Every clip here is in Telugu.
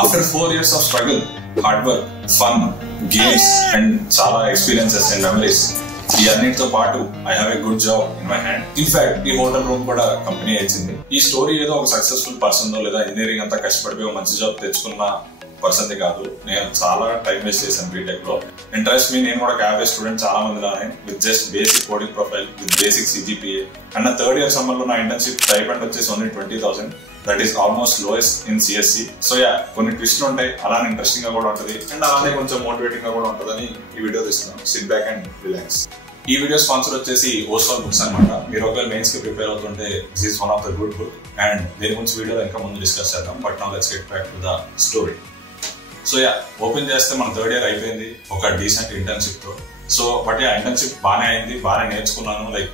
After 4 years of struggle, hard work, fun, games and చాలా experiences and memories, ఈ అన్నిటితో పాటు I have a good job in my hand. In fact, ఈ హోటల్ రూమ్ కూడా కంపెనీ ఇచ్చింది. ఈ స్టోరీ ఏదో ఒక సక్సెస్ఫుల్ పర్సన్ లేదా ఇంజనీరింగ్ అంతా కష్టపడిపోయి ఒక మంచి జాబ్ తెచ్చుకున్న పర్సన్ కాదు. నేను చాలా టైం వేస్ట్ చేశాను బీటెక్ లో. ఇంట్రెస్ట్ మీ నేను కూడా యావరేజ్ స్టూడెంట్ చాలా మంది రానే with just basic coding profile with basic CGPA and నా థర్డ్ ఇయర్ సమ్మర్ లో నా ఇంటర్న్షిప్ స్టైపెండ్ వచ్చేసి only 20,000. That is almost lowest in CSC. So yeah, కొన్ని ట్విస్ట్లు ఉంటాయి, అలానే ఇంట్రెస్టింగ్ గా కూడా ఉంటుంది అండ్ అలానే కొంచెం మోటివేటింగ్ గా కూడా ఉంటుందని ఈ వీడియో తీస్తున్నాను. SIT back and relax. ఈ వీడియో స్పాన్సర్ వచ్చేసి ఓస్వాల్ బుక్స్ అనమాట. మీరు ఒకవేళ మెయిన్స్ కి ప్రిపేర్ అవుతుంటే this is one of the good book and దీని గురించి వీడియో ఇంకా ముందు డిస్కస్ చేద్దాం. But now let's get back to the story. So yeah, open చేస్తే మన థర్డ్ ఇయర్ అయిపోయింది ఒక డీసెంట్ ఇంటర్న్షిప్ తో. సో బట్ యా, ఇంటర్న్షిప్ బాగానే అయింది, బాగానే నేర్చుకున్నాను. లైక్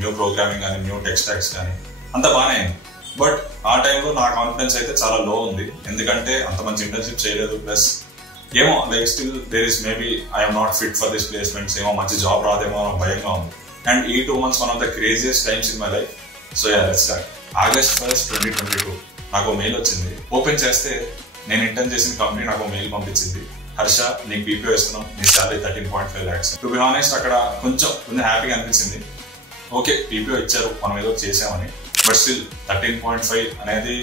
న్యూ ప్రోగ్రామింగ్ కానీ న్యూ టెక్ స్టాక్స్ కానీ అంత బాగానే అయింది. బట్ ఆ టైంలో నా కాన్ఫిడెన్స్ అయితే చాలా లో ఉంది, ఎందుకంటే అంత మంచి ఇంటర్న్షిప్ చేయలేదు. ప్లస్ ఏమో like still there is maybe I'm not fit for this placements, ఏమో మంచి జాబ్ రాదేమో భయంగా ఉంది. అండ్ ఈ 2 months one of the craziest times in my life. So yeah, let's start. August 1st, 2022 నాకు మెయిల్ వచ్చింది. ఓపెన్ చేస్తే నేను ఇంటర్న్ చేసిన కంపెనీ నాకు మెయిల్ పంపించింది. హర్ష, నీకు పీపీఓ ఇస్తున్నాం, నీ salary 13.5 lakhs. To be honest అక్కడ కొంచెం హ్యాపీగా అనిపించింది. ఓకే, పీపీఓ ఇచ్చారు, మనం ఏదో చేసామని. బట్ స్టిల్ 13.5 అనేది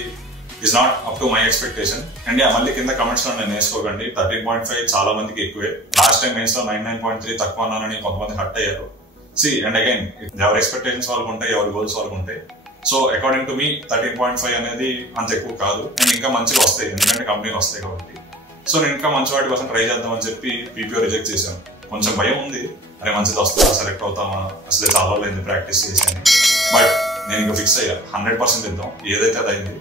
is not up to my expectation. And మళ్ళీ కింద కమెంట్స్ లో నేను వేసుకోకండి, 13.5 చాలా మందికి ఎక్కువే. లాస్ట్ టైం మెయిన్స్ లో 99.3 తక్కువ అన్నానని కొంతమంది హర్ట్ అయ్యారు. సి అండ్ అగైన్ ఎవరి ఎక్స్పెక్టేషన్స్ వాళ్ళకు ఉంటాయి, ఎవరి గోల్స్ వాళ్ళకు ఉంటాయి. సో అకార్డింగ్ టు మీ 13.5 అనేది అంత ఎక్కువ కాదు అండ్ ఇంకా మంచిగా వస్తాయి, ఎందుకంటే కంపెనీలు వస్తాయి కాబట్టి. సో నేను ఇంకా మంచి వాటి కోసం ట్రై చేద్దామని చెప్పి పీపీఓ రిజెక్ట్ చేశాను. కొంచెం భయం ఉంది, అరే మంచిది వస్తుందా, సెలెక్ట్ అవుతామా, అసలే చాలా రోజులు ప్రాక్టీస్ చేశాను. బట్ నేను ఇంకా ఫిక్స్ అయ్యా, 100% ఇద్దాం, ఏదైతే అది అయింది.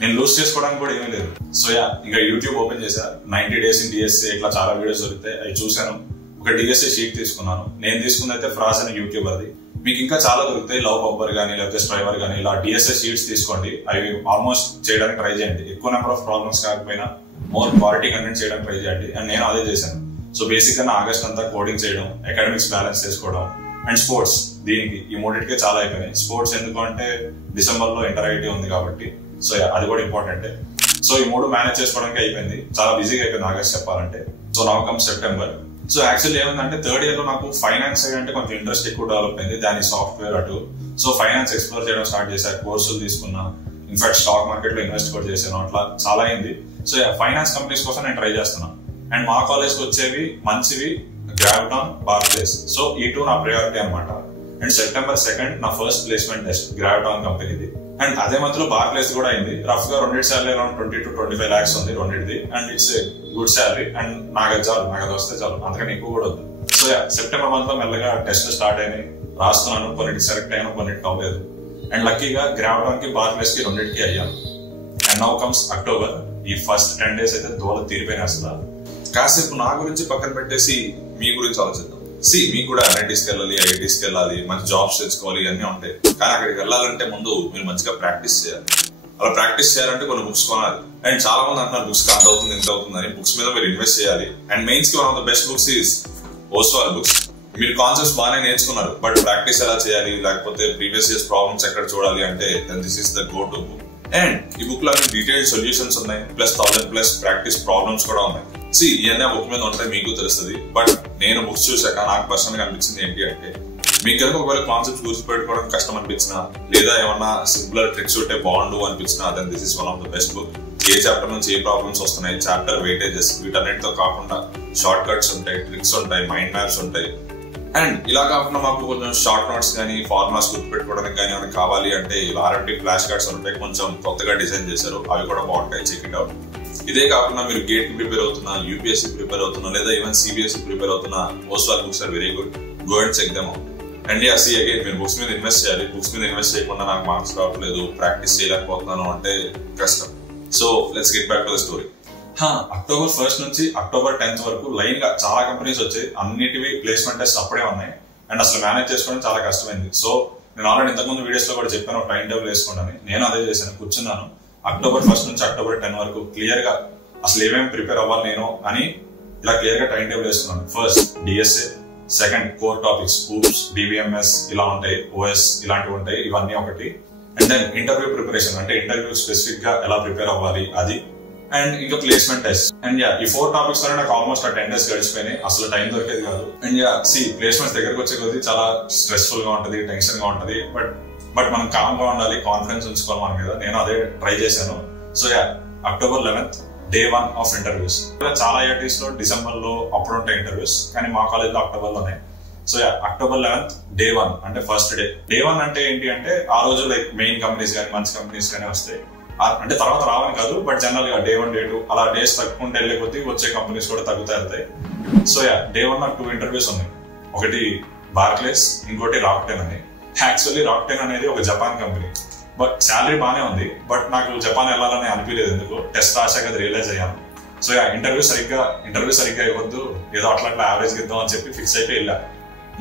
నేను లూజ్ చేసుకోవడానికి కూడా ఏమీ లేదు. సో యా, ఇంకా యూట్యూబ్ ఓపెన్ చేశా. 90 days ఇన్ డిఎస్ఏ ఇట్లా చాలా వీడియోస్ దొరికితే అవి చూశాను. ఒక డిఎస్ఏ షీట్ తీసుకున్నాను. నేను తీసుకుంది అయితే ఫ్రాస్ అనే యూట్యూబర్ది. మీకు ఇంకా చాలా దొరుకుతాయి, లవ్ బబ్బర్ కానీ లేకపోతే స్ట్రైవర్ కానీ, ఇలా డిఎస్ఏ షీట్స్ తీసుకోండి. అవి ఆల్మోస్ట్ చేయడానికి ట్రై చేయండి. ఎక్కువ నెంబర్ ఆఫ్ ప్రాబ్లమ్స్ కాకపోయినా మోర్ క్వాలిటీ కంటెంట్ చేయడానికి ట్రై చేయండి. అండ్ నేను అదే చేశాను. సో బేసిక్ గా ఆగస్ట్ అంతా కోడింగ్ చేయడం, అకాడమిక్స్ బ్యాలెన్స్ చేసుకోవడం అండ్ స్పోర్ట్స్, దీనికి ఈ మూడింటికే చాలా అయిపోయినాయి. స్పోర్ట్స్ ఎందుకంటే డిసెంబర్ లో ఇంటర్ ఐటీ ఉంది కాబట్టి, సో అది కూడా ఇంపార్టెంటే. సో ఈ 3 మేనేజ్ చేసుకోవడానికి అయిపోయింది, చాలా బిజీగా అయిపోయింది ఆగస్ట్ చెప్పాలంటే. So now come September. So actually ఏమైందంటే థర్డ్ ఇయర్ లో నాకు ఫైనాన్స్ అంటే కొంచెం ఇంట్రెస్ట్ ఎక్కువ డెవలప్ అయింది, దాని సాఫ్ట్వేర్ అటు. సో ఫైనాన్స్ ఎక్స్ప్లోర్ చేయడం స్టార్ట్ చేశాను, కోర్సులు తీసుకున్నా, ఇన్ఫాక్ట్ స్టాక్ మార్కెట్ లో ఇన్వెస్ట్ కూడా చేశాను, అట్లా చాలా అయింది. సో ఫైనాన్స్ కంపెనీస్ కోసం నేను ట్రై చేస్తున్నాను. అండ్ మా కాలేజ్ కి వచ్చేవి మంచివి గ్రావిటాన్, బార్క్లేస్. సో ఈ 2 నా ప్రయారిటీ అనమాట. అండ్ September 2nd నా ఫస్ట్ ప్లేస్మెంట్ టెస్ట్ గ్రావిటాన్ కంపెనీది. అండ్ అదే మధ్యలో బార్క్లేస్ కూడా అయింది. రఫ్ గా 2 సాలరీ అరౌండ్ 20 to 25 lakhs ఉంది 2ది. And it's good salary. And నాకు అది వస్తే చాలు, అంతకని ఎక్కువ కూడా వద్దు. సో సెప్టెంబర్ మంత్ లో మెల్లగా టెస్ట్ స్టార్ట్ అయినాయి, రాస్తున్నాను. కొన్నిటికి సెలెక్ట్ అయ్యాను, కొన్నిటికి అవ్వలేదు. అండ్ లక్కీగా గ్రావిటాన్ కి బార్క్లేస్ కి 2కి అయ్యాను. And now comes October. ఈ ఫస్ట్ 10 days అయితే దోల తీరిపోయినా. అసలు కాసేపు నా గురించి పక్కన పెట్టేసి మీ గురించి ఆలోచిద్దాం. మీకు కూడా NITs కి వెళ్ళాలి, IITs కి వెళ్ళాలి, మంచి జాబ్స్ తెచ్చుకోవాలి, ఇవన్నీ ఉంటాయి. కానీ అక్కడికి వెళ్ళాలంటే ముందు మీరు మంచిగా ప్రాక్టీస్ చేయాలి. అలా ప్రాక్టీస్ చేయాలంటే కొన్ని బుక్స్ కొనాలి. అండ్ చాలా మంది అంటున్నారు బుక్స్ అంత అవుతుంది ఇంత అవుతుంది అని. బుక్స్ మీద మీరు ఇన్వెస్ట్ చేయాలి. అండ్ మెయిన్స్ కి one of the best books is Oswal books. మీరు కాన్సెప్ట్స్ బాగానే నేర్చుకున్నారు, బట్ ప్రాక్టీస్ ఎలా చేయాలి, లేకపోతే ప్రీవియస్ ఇయర్స్ ప్రాబ్లమ్స్ ఎక్కడ చూడాలి అంటే this is the go to book. And ఈ బుక్ లో డీటెయిల్డ్ సొల్యూషన్స్ ఉన్నాయి, ప్లస్ 1000+ ప్రాక్టీస్ ప్రాబ్లమ్స్ కూడా ఉన్నాయి. ఇవన్నీ బుక్ మీద ఉంటాయి, మీకు తెలుస్తుంది. బట్ నేను బుక్స్ చూసాక నాకు పర్సనల్ గా అనిపించింది ఏంటి అంటే, మీకు కనుక ఒకవేళ కాన్సెప్ట్స్ గుర్తుపెట్టుకోవడం కష్టం అనిపించినా, లేదా ఏమన్నా సింపుల్ ట్రిక్స్ ఉంటే బాగుండు అనిపించినా, then this is one of the best book. ఏ చాప్టర్ నుంచి ఏ ప్రాబ్లమ్స్ వస్తున్నాయి, చాప్టర్ వెయిటేజెస్, వీటన్నిటితో కాకుండా షార్ట్ కట్స్ ఉంటాయి, ట్రిక్స్ ఉంటాయి, మైండ్ మ్యాప్స్ ఉంటాయి. అండ్ ఇలా కాకుండా మాకు కొంచెం షార్ట్ నోట్స్ కానీ ఫార్ములాస్ గుర్తుపెట్టుకోవడానికి కానీ ఏమైనా కావాలి అంటే ఇలా RMT ఫ్లాష్ కార్డ్స్ ఉంటాయి, కొంచెం కొత్తగా డిజైన్ చేశారు, అవి కూడా బాగుంటాయి, చెక్ ఇట్ అవుట్. ఇదే కాకుండా మీరు గేట్ కి ప్రిపేర్ అవుతున్నా, UPSC ప్రిపేర్ అవుతున్నా, లేదా ఈవెన్ CBSE ప్రిపేర్ అవుతున్నా, Oswaal books are very good. Go and check them out. And again మీరు బుక్స్ మీద ఇన్వెస్ట్ చేయాలి. బుక్స్ మీద ఇన్వెస్ట్ చేయకుండా నాకు మార్క్స్ రావట్లేదు, ప్రాక్టీస్ చేయలేకపోతున్నాను అంటే కష్టం. So let's get back to the story. October 1st నుంచి October 10th వరకు లైన్ గా చాలా కంపెనీస్ వచ్చాయి. అన్నిటివి ప్లేస్మెంట్ టెస్ట్ అప్పుడే ఉన్నాయి. అండ్ అసలు మేనేజ్ చేసుకోవడం చాలా కష్టమైంది. సో నేను ఆల్రెడీ ఇంతకుముందు వీడియోస్ లో కూడా చెప్పాను, టైం టేబుల్ వేసుకోండి. నేను అదే చేశాను, కూర్చున్నాను. October 1st నుంచి October 10 వరకు క్లియర్ గా అసలు ఏమేమి ప్రిపేర్ అవ్వాలి నేను అని ఇలా క్లియర్ గా టైం టేబుల్ వేసుకున్నాను. First DSA, second core topics, oops, DBMS ఇలా ఉంటాయి, OS ఇలాంటివి ఉంటాయి, ఇవన్నీ ఒకటి. అండ్ దెన్ ఇంటర్వ్యూ ప్రిపరేషన్, అంటే ఇంటర్వ్యూ స్పెసిఫిక్ గా ఎలా ప్రిపేర్ అవ్వాలి అది. అండ్ ఇంకా ప్లేస్మెంట్ టెస్ట్. అండ్ ఈ 4 టాపిక్స్ లో నాకు ఆల్మోస్ట్ 10 days గడిచిపోయినాయి. అసలు టైం దొరికేది కాదు. అండ్ ప్లేస్మెంట్స్ దగ్గరకు వచ్చే కొద్ది చాలా స్ట్రెస్ఫుల్ గా ఉంటది, టెన్షన్ గా ఉంటది. బట్ మనం కామ్ గా ఉండాలి, కాన్ఫిడెన్స్ ఉంచుకోవాలి మన మీద. నేను అదే ట్రై చేశాను. So October 11th day 1 of interviews. చాలా ఐఐటీస్ లో డిసెంబర్ లో అప్పుడు ఉంటాయి ఇంటర్వ్యూస్, కానీ మా కాలేజ్ లో అక్టోబర్ లోనే. సో October 11th day 1 అంటే ఫస్ట్ డే. డే 1 అంటే ఏంటి అంటే ఆ రోజు లైక్ మెయిన్ కంపెనీస్ కానీ మంచి కంపెనీస్ కానీ వస్తాయి. అంటే తర్వాత రావని కాదు, బట్ జనరల్ గా day 1 day 2 అలా డేస్ తగ్గుకుంటే వెళ్ళే కొద్దీ వచ్చే కంపెనీస్ కూడా తగ్గుతూ వెళ్తాయి. సో day 1 నాకు 2 ఇంటర్వ్యూస్ ఉన్నాయి. ఒకటి బార్క్లేస్, ఇంకోటి రాక్టెన్ అని. యాక్చువల్లీ రాక్టెన్ అనేది ఒక జపాన్ కంపెనీ, బట్ శాలరీ బానే ఉంది. బట్ నాకు జపాన్ వెళ్ళాలని అనిపించలేదు ఎందుకు. టెస్ట్ రాశాక అది రియలైజ్ అయ్యాను. సో ఇంటర్వ్యూ సరిగ్గా ఇవ్వద్దు, ఏదో అట్లా యావరేజ్ ఇద్దాం అని చెప్పి ఫిక్స్ అయిపోయి వెళ్ళా.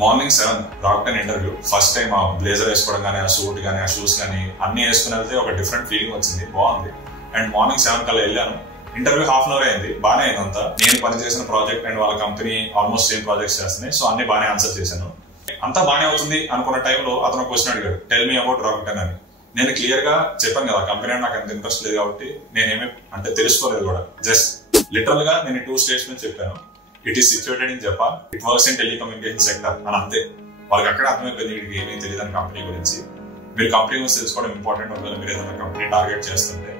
Morning 7 Rakuten interview. First time ఆ బ్లేజర్ వేసుకోవడం కానీ, ఆ సూట్ కానీ, ఆ షూస్ కానీ అన్ని వేసుకుని వెళ్తే ఒక డిఫరెంట్ ఫీలింగ్ వచ్చింది, బాగుంది. అండ్ మార్నింగ్ 7 కల్లా వెళ్ళాను. ఇంటర్వ్యూ హాఫ్ అన్ అవర్ అయింది, బానే అయింది అంతా. నేను పనిచేసిన ప్రాజెక్ట్ అండ్ వాళ్ళ కంపెనీ ఆల్మోస్ట్ సేమ్ ప్రాజెక్ట్స్ చేస్తున్నాయి. సో అన్ని బాగానే ఆన్సర్ చేశాను. అంతా బానే అవుతుంది అనుకున్న టైంలో అతను క్వశ్చన్ అడిగాడు, టెల్ మీ అబౌట్ రాక్టెన్ అని. నేను క్లియర్ గా చెప్పాను కదా, కంపెనీ నాకు అంత ఇంట్రెస్ట్ లేదు కాబట్టి నేనేమి అంటే తెలుసుకోలేదు కూడా. జస్ట్ లిటరల్ గా నేను 2 స్టేట్మెంట్స్ చెప్పాను. It is situated in Japan, it works in telecommunication sector అని అంతే. వాళ్ళకి అక్కడ అర్థమైపోయింది వీడికి ఏమీ తెలియదు అని కంపెనీ గురించి. మీరు కంపెనీ గురించి తెలుసుకోవడం ఇంపార్టెంట్. ఒకవేళ మీరు ఏదైనా కంపెనీ టార్గెట్ చేస్తుంటే.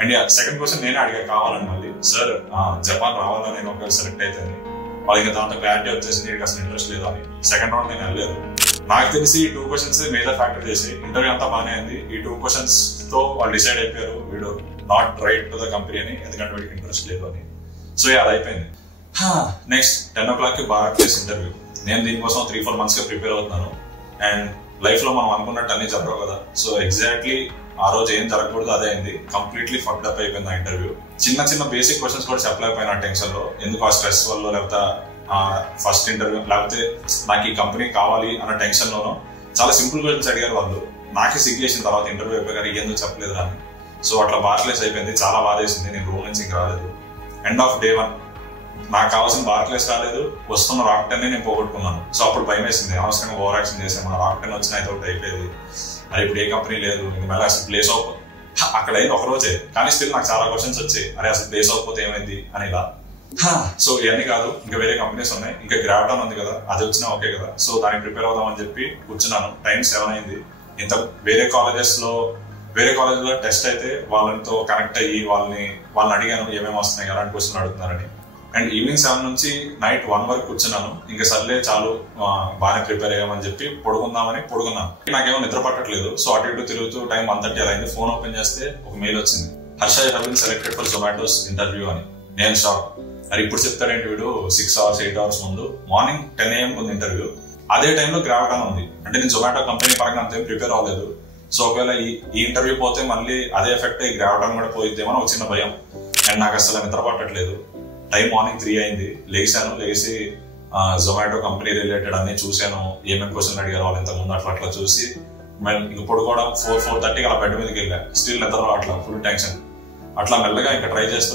అండ్ సెకండ్ క్వశ్చన్ నేనే అడిగా కావాలని మళ్ళీ, సార్ జపాన్ రావాలని నేను ఒకవేళ సెలెక్ట్ అయితే వాళ్ళకి దాంతో క్లారిటీ వచ్చేసి నీకు అసలు ఇంట్రెస్ట్ లేదు అని. సెకండ్ రౌండ్ నేను వెళ్ళలేదు. నాకు తెలిసి ఈ 2 questions మేజర్ ఫ్యాక్టర్ చేసి ఇంటర్వ్యూ అంతా బాగానే అయింది. ఈ 2 questions తో వాళ్ళు డిసైడ్ అయిపోయారు వీడు not right to the company అని, ఎందుకంటే వీడికి ఇంట్రెస్ట్ లేదు అని. సో అది అయిపోయింది. Next 10 o'clock Barclays interview. నేను దీనికోసం 3-4 months గా ప్రిపేర్ అవుతున్నాను. అండ్ లైఫ్ లో మనం అనుకున్నట్టు అన్ని జరగవు కదా. సో ఎగ్జాక్ట్లీ ఆ రోజు ఏం జరగకూడదు అదే అయింది. కంప్లీట్లీ ఫక్డ్ అప్ అయిపోయింది ఆ ఇంటర్వ్యూ. చిన్న బేసిక్ క్వశ్చన్స్ కూడా చెప్పలేకపోయినా టెన్షన్ లో, ఎందుకు ఆ స్ట్రెస్ వల్ల, లేకపోతే ఫస్ట్ ఇంటర్వ్యూ, లేకపోతే నాకు ఈ కంపెనీ కావాలి అన్న టెన్షన్ లోనో చాలా సింపుల్ క్వశ్చన్స్ అడిగారు వాళ్ళు. నాకే సిగ్గులేసిన తర్వాత ఇంటర్వ్యూ అయిపోయారు ఎందుకు చెప్పలేదు అని. సో అట్లా బార్క్లేస్ అయిపోయింది. చాలా బాధ వేసింది. నేను రూమ్ నుంచి ఇంకా రాలేదు. ఎండ్ ఆఫ్ day 1 నాకు కావాల్సిన బార్క్లేస్ రాలేదు, వస్తున్న రాక్టెన్ నేను పోగొట్టుకున్నాను. సో అప్పుడు భయం వేసింది, అవసరంగా ఓవర్ యాక్షన్ చేశాను. మన రాక్టెన్ వచ్చిన అయితే ఒకటి అయిపోయేది, అది ఇప్పుడు ఏ కంపెనీ లేదు, మళ్ళీ అసలు ప్లేస్ అవ్వకపోతే అక్కడ అయింది ఒక రోజే. కానీ స్టిల్ నాకు చాలా క్వశ్చన్స్ వచ్చాయి, అరే అసలు ప్లేస్ అవ్వకపోతే ఏమైంది అని ఇలా. సో ఇవన్నీ కాదు, ఇంకా వేరే కంపెనీస్ ఉన్నాయి. ఇంకా గ్రావిటాన్ ఉంది కదా, అది వచ్చినా ఓకే కదా. సో దానికి ప్రిపేర్ అవుదాం అని చెప్పి కూర్చున్నాను. టైం 7 అయింది. ఇంత వేరే కాలేజ్ లో టెస్ట్ అయితే వాళ్ళతో కనెక్ట్ అయ్యి వాళ్ళని అడిగాను ఏమేమి వస్తున్నాయి, ఎలాంటి క్వశ్చన్ అడుగుతున్నారని. అండ్ ఈవినింగ్ 7 నుంచి నైట్ 1 వరకు కూర్చున్నాను. ఇంకా సర్లే చాలు బాగానే ప్రిపేర్ అయ్యామని చెప్పి పడుకున్నాను. నాకేమో నిద్ర పట్టట్లేదు. సో అటు ఇటు తిరుగుతూ టైం 1:30 అలా అయింది. ఫోన్ ఓపెన్ చేస్తే ఒక మెయిల్ వచ్చింది, Harsha you have been selected for Zomato's interview అని. నేను షాక్. అది ఇప్పుడు చెప్తాడేంటి వీడు, 6 hours 8 hours ముందు. మార్నింగ్ 10 AM ఉంది ఇంటర్వ్యూ. అదే టైంలో గ్రావిటాన్ ఉంది. అంటే నేను జొమాటో కంపెనీ పరంగా అంతేం ప్రిపేర్ అవ్వలేదు. సో ఒకవేళ ఈ ఇంటర్వ్యూ పోతే మళ్ళీ అదే ఎఫెక్ట్ అయ్యి గ్రావిటాన్ కూడా పోయిద్దేమో ఒక చిన్న భయం. అండ్ నాకు అసలు నిద్ర పట్టట్లేదు. టైం మార్నింగ్ 3 అయింది. లేచి జొమాటో కంపెనీ రిలేటెడ్ అన్ని చూశాను, ఏమేమి క్వశ్చన్ అడిగారు వాళ్ళు ఇంతకుముందు అట్లా చూసి ఇంక పడుకోవడం 4:30 అలా బెడ్ మీదకి వెళ్ళా. స్టిల్ నిద్ర అట్లా ఫుల్ టెన్షన్. అట్లా మెల్లగా ఇంకా ట్రై చేస్తూ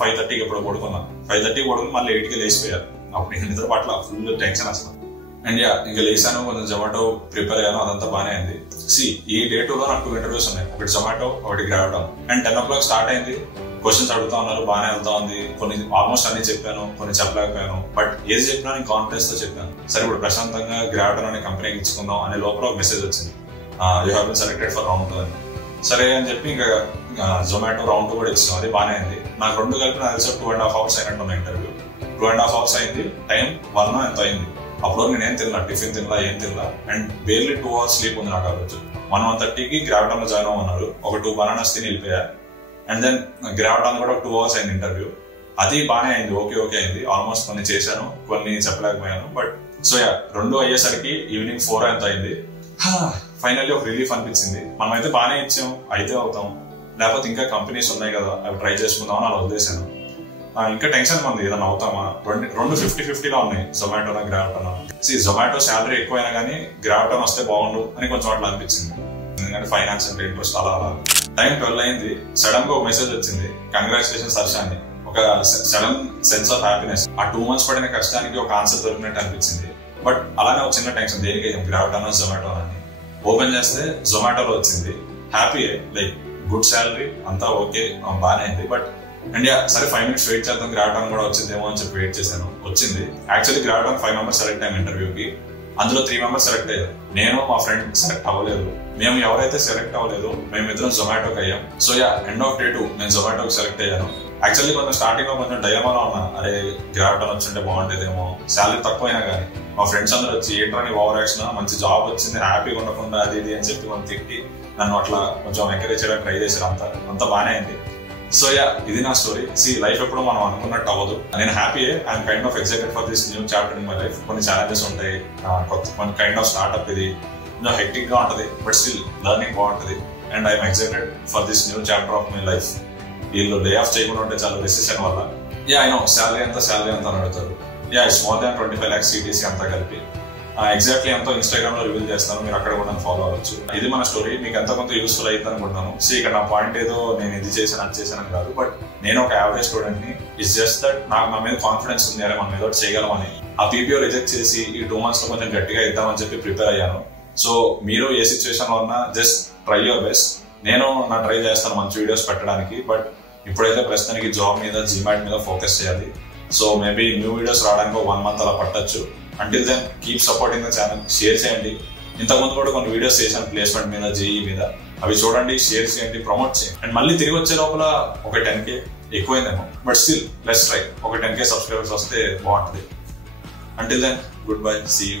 5:30 ఇప్పుడు పడుకున్నాను. 5:30 పడుకుని మళ్ళీ 8కి లేచిపోయారు. అప్పుడు ఇంకా నిద్ర పట్ల ఫుల్ టెన్షన్ అసలు. అండ్ ఇంకా లేచాను, కొంచెం జొమాటో ప్రిపేర్ అయ్యాను, అదంతా బాగానే అయింది. ఈ day 2లో నాకు 2 ఇంటర్వ్యూస్ ఉన్నాయి, ఒకటి జొమాటో ఒకటి గ్రావిటాన్. అండ్ 10 o'clock స్టార్ట్ అయింది. క్వశ్చన్స్ అడుగుతా ఉన్నారు, బాగానే వెళ్తా ఉంది. కొన్ని ఆల్మోస్ట్ అన్ని చెప్పాను, కొన్ని చెప్పలేకపోయాను. బట్ ఏది చెప్పినా నేను కాన్ఫిడెన్స్ తో చెప్పాను. సరే ఇప్పుడు ప్రశాంతంగా గ్రావిటాన్ అనే కంపెనీకి ఇచ్చుకుందాం అనే లోపల ఒక మెసేజ్ వచ్చింది, you have been selected for round 2 అని. సరే అని చెప్పి ఇంకా జొమాటో రౌండ్ 2 కూడా ఇచ్చాం. అది బాగానే అయింది. నాకు 2 కలిపి నాకు తెలిసి 2.5 hours అయినట్టు ఇంటర్వ్యూ. 2.5 hours అయింది. టైం 1 ఎంత అయింది. అప్పుడు నేనేం తిన్నా, టిఫిన్ తిన్నా, ఏం తిన్నా. అండ్ బేర్లీ 2 hours స్లీప్ ఉంది నాకు. ఆ రోజు 1:30కి గ్రావిటాన్ లో జాయిన్ అవ్వమన్నారు. ఒక 2 bananas తిని వెళ్ళిపోయా. అండ్ దెన్ గ్రావిటాన్ కూడా 2 hours అయింది ఇంటర్వ్యూ. అది బాగానే అయింది, ఓకే అయింది. ఆల్మోస్ట్ కొన్ని చేశాను, కొన్ని చెప్పలేకపోయాను. బట్ సో 2 అయ్యేసరికి ఈవినింగ్ 4 ఎంత అయింది. ఫైనల్లీ ఒక రిలీఫ్ అనిపించింది. మనం అయితే బాగానే ఇచ్చాం, అయితే అవుతాం, లేకపోతే ఇంకా కంపెనీస్ ఉన్నాయి కదా అవి ట్రై చేసుకుందాం అని అలా వదిలేశాను. ఇంకా టెన్షన్ ఉంది, ఏదైనా అవుతామా. 2 50-50 ఉన్నాయి, జొమాటోనా గ్రావిటానా. జొమాటో శాలరీ ఎక్కువైనా కానీ గ్రావిటాన్ వస్తే బాగుండు అని కొంచెం అట్లా అనిపించింది. ఎందుకంటే ఫైనాన్స్ అంటే ఇంట్రెస్ట్ అలా. టైం 12 అయింది. సడన్ గా ఒక మెసేజ్ వచ్చింది, కంగ్రాచులేషన్స్ హర్ష అని. ఒక సడన్ సెన్స్ ఆఫ్ హ్యాపీనెస్. ఆ 2 months పడిన కష్టానికి ఒక ఆన్సర్ దొరికినట్టు అనిపించింది. బట్ అలానే ఒక చిన్న టెన్షన్, దేనికి గ్రావిటానా జొమాటోనా అని. ఓపెన్ చేస్తే జొమాటోలో వచ్చింది. హ్యాపీ, లైక్ గుడ్ శాలరీ అంతా ఓకే బాగానే అయింది. బట్ అండ్ సరే 5 minutes వెయిట్ చేద్దాం, గ్రావిటాన్ కూడా వచ్చిందేమో అని చెప్పి వెయిట్ చేశాను. వచ్చింది. యాక్చువల్లీ గ్రావిటాన్ 5 members సెలెక్ట్ అయ్యాం ఇంటర్వ్యూకి. అందులో 3 members సెలెక్ట్ అయ్యారు. నేను మా ఫ్రెండ్ సెలెక్ట్ అవ్వలేదు. మేము ఎవరైతే సెలెక్ట్ అవ్వలేదు మేమిద్దరం జొమాటోకి అయ్యాం. సో ఎండ్ ఆఫ్ డే 2 నేను జొమాటోకి సెలెక్ట్ అయ్యాను. యాక్చువల్లీ కొంచెం స్టార్టింగ్ లో కొంచెం డైలమాలో ఉన్నా, అరే గ్రావిటాన్ వచ్చింటే బాగుండేదేమో, శాలరీ తక్కువైనా కానీ. మా ఫ్రెండ్స్ అందరూ వచ్చి ఏంట్రాని ఓవర్ యాక్షన్, మంచి జాబ్ వచ్చింది, హ్యాపీగా ఉండకుండా అది ఇది అని చెప్పి కొంచెం తిట్టి నన్ను అట్లా కొంచెం ఎంకరేజ్ చేయడానికి ట్రై చేశారు. అంత బాగానే అయింది. సో ఇది నా స్టోరీ. లైఫ్ ఎప్పుడు మనం అనుకున్నట్టు అవ్వదు. నేను happy, I'm kind of excited for this new chapter in my life. కొన్ని ఛాలెంజెస్ ఉంటాయి, కొన్ని కైండ్ ఆఫ్ స్టార్ట్అప్ ఇది హెక్టిక్ గా ఉంటుంది, బట్ స్టిల్ లెర్నింగ్ బాగుంటుంది. And I'm excited for this new chapter of my life. వీళ్ళు లే ఆఫ్ చేయకుండా ఉంటే చాలా రెసిషన్ వల్ల. ఐ నో శాలరీ ఎంత అని అడుగుతారు. It's more than 25 lakhs CTC అంతా కలిపి. ఎగ్జాక్ట్లీ ఎంతో ఇన్స్టాగ్రామ్ లో రివీల్ చేస్తాను, మీరు అక్కడ కూడా ఫాలో అవ్వచ్చు. ఇది మన స్టోరీ. మీకు ఎంత కొంత యూస్ఫుల్ అయింది అనుకుంటున్నాను. ఇక్కడ నా పాయింట్ ఏదో నేను ఇది చేశాను అది చేశాను కాదు, బట్ నేను ఒక యావరేజ్ స్టూడెంట్ ని. ఇట్స్ జస్ట్ దట్ నాకు నా మీద కాన్ఫిడెన్స్ ఉంది, అరే మనం ఏదో చేయగలమని. ఆ PPO రిజెక్ట్ చేసి ఈ 2 months లో కొంచెం గట్టిగా ఇద్దామని చెప్పి ప్రిపేర్ అయ్యాను. సో మీరు ఏ సిచ్యువేషన్ లో ఉన్నా జస్ట్ ట్రై యువర్ బెస్ట్. నేను ట్రై చేస్తాను మంచి వీడియోస్ పెట్టడానికి, బట్ ఇప్పుడైతే ప్రస్తుతానికి జాబ్ మీద GMAT మీద ఫోకస్ చేయాలి. సో మేబీ న్యూ వీడియోస్ రావడానికి 1 month అలా పట్టచ్చు. Until then keep supporting the channel. Share చేయండి. ఇంతకుముందు కూడా కొన్ని వీడియోస్ చేశాను ప్లేస్మెంట్ మీద, JEE మీద. అవి చూడండి, షేర్ చేయండి, ప్రమోట్ చేయండి. అండ్ మళ్ళీ తిరిగి వచ్చే లోపల ఒక 10K ఎక్కువైందేమో, బట్ స్టిల్ లెట్స్ ట్రై. ఒక 10K సబ్స్క్రైబర్స్ వస్తే బాగుంటుంది. Until then goodbye, see you.